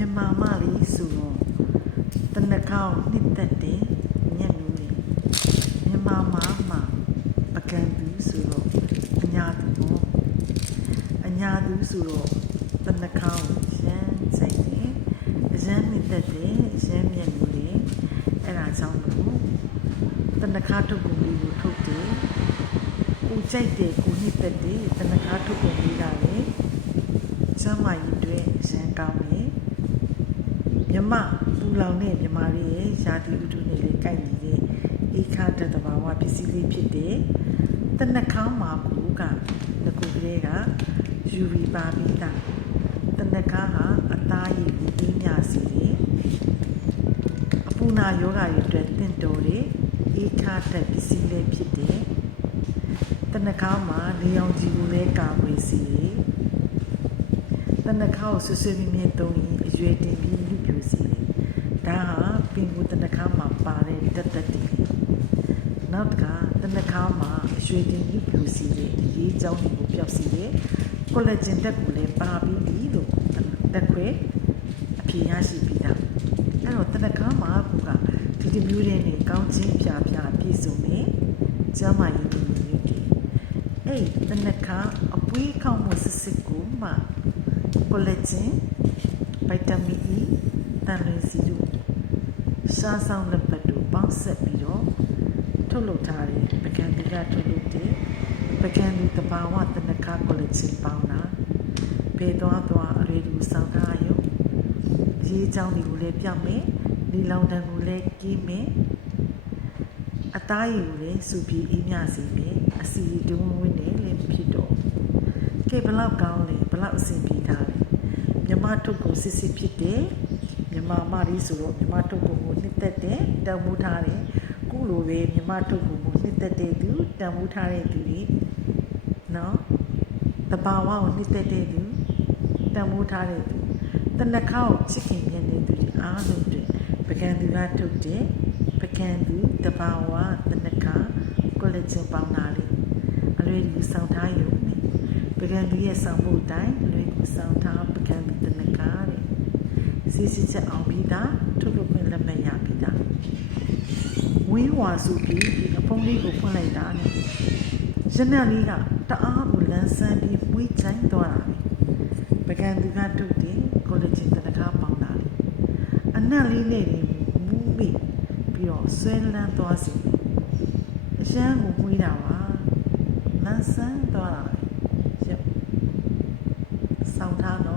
မြန်မာမလေးဆိုတော့တနကောက်နှစ်သက်တယ်ညက်လို့လေမြန်မာမှာပကံသူဆိုတော့အညာသူပေါ့အညာသူဆိုတော့တနကောက်ရမ်းဆိုင်တယ်အရမ်းနှစ်သက်တယ်အရမ်းမြက်လို့လေအဲ့ဒါကြောင့်လို့တနခါထုတ်ကုန်လေးကိုထုတ်တယ်ကိုကြိုက်တယ်ကိုနှစ်သက်တယ်တနခါထုတ်ကုန်လေးကလေစမ်းမကြီးတွေရမ်းကောင်းတယ်မြမပူလောင်တဲ့မြမလေးရဲ့ရာသီဥတုနဲ့လေးကိုက်နေတဲ့အေခါတဲ့တဘာဝပစ္စည်းလေးဖြစ်တဲ့တနခါမှာကူကငကူကလေးကယူရီပါပြီးသားတနခါဟာအသားရည်ကိုပြင်းပြစီတယ်အပူနာယောဂရဲ့အတွက်တင့်တော်တယ်အေခါတဲ့ပစ္စည်းလေးဖြစ်တယ်တနခါမှာနေအောင်ကြီးကိုလည်းကာကွယ်စီတယ်တနခါကိုဆွဆွမြင်းမြင်းသုံးရင်အရွယ်တင်ပြီးလူပြူစီတယ်ဒါဟာပင်ကိုတနခါမှာပါတဲ့တက်တက်တီနောက်တစ်ခါတနခါမှာအရွယ်တင်လူပြူစီတယ်အရေးကြောင်းတွေကိုပျောက်စီတယ်ကိုလာဂျင်တက်ကိုလည်းပါပြီးပြီလို့တက်ခွဲအဖြေရရှိပြီးသားအဲ့တော့တနခါမှာကဒီတမျိုးတဲ့နေကောင်းချင်းဖြာပြည့်စုံနေကျမ်းမာရေးကိုမြည်တယ်အဲ့တနခါအပွေးခေါင်းမှုစစ်စစ်ကိုမှကိုလာဂျင်ဗိုက်တာမင် E တန်လွင်စီတို့စားဆောင်လက်ပတ်တို့ပေါင်းဆက်ပြီးတော့ထုတ်လုပ်ထားတဲ့ပကံဒီကထုတ်လုပ်တဲ့ပကံဒီတဘာဝတနခါကိုလာဂျင်ပေါင်းတာဘေးသွားအရေလူဆောင်ထားရုံရေးချောင်းတွေကိုလည်းပြောက်မယ်ဒီလောင်တန်ကိုလည်းကီးမယ်အသားရည်ကိုလည်းစူပြီးအေးမြစေမယ်အစီဒုံဝင်းနဲ့လည်းဖြစ်တော့ကဲဘလောက်ကောင်းလဲဘလောက်အဆင်ပြေတာလဲမြမထုတ်ကိုစစ်စစ်ဖြစ်တယ်မြမမရီဆိုတော့မြမထုတ်ကိုနှစ်သက်တယ်တန်မိုးထားတယ်ခုလိုပဲမြမထုတ်ကိုနှစ်သက်တဲ့သူတန်မိုးထားတဲ့သူတွေနော်တဘာဝကိုနှစ်သက်တဲ့သူတန်မိုးထားတဲ့သူတနခါကိုချစ်ခင်မြတ်တဲ့သူတွေအားလုံးတွေပကံသူကထုတ်တယ်ပကံသူတဘာဝတနခါကိုလက်ချင်းပေါင်းတာလေးအလွယ်ကူဆောင်ထားရုံနဲ့ပကံသူရဲ့ဆောင်မှုတိုင်းအလွယ်ကူဆောင်ထားပကံသူတနခါတဲ့စီစီချက်အောင်ပြီးသားထုတ်လုပ်ခွင့်လက်မှတ်ရပြီးသားဝင်းဝါစုပြီးဒီအဖုံးလေးကိုဖွင့်လိုက်တာနဲ့ရနက်လေးကတအားကိုလန်းဆန်းပြီးမွေးချိုင်းသွားတာပကံသူကထုတ်တယ်ကိုလက်ချင်းတနခါပေါင်းတာလေးအနက်လေးနဲ့မူးမိပြီးတော့ဆွဲလန်းသွားစီအရှမ်းကိုမွေးတာပါလန်းဆန်းသွားတာရုပ်ဆောင်ထားမ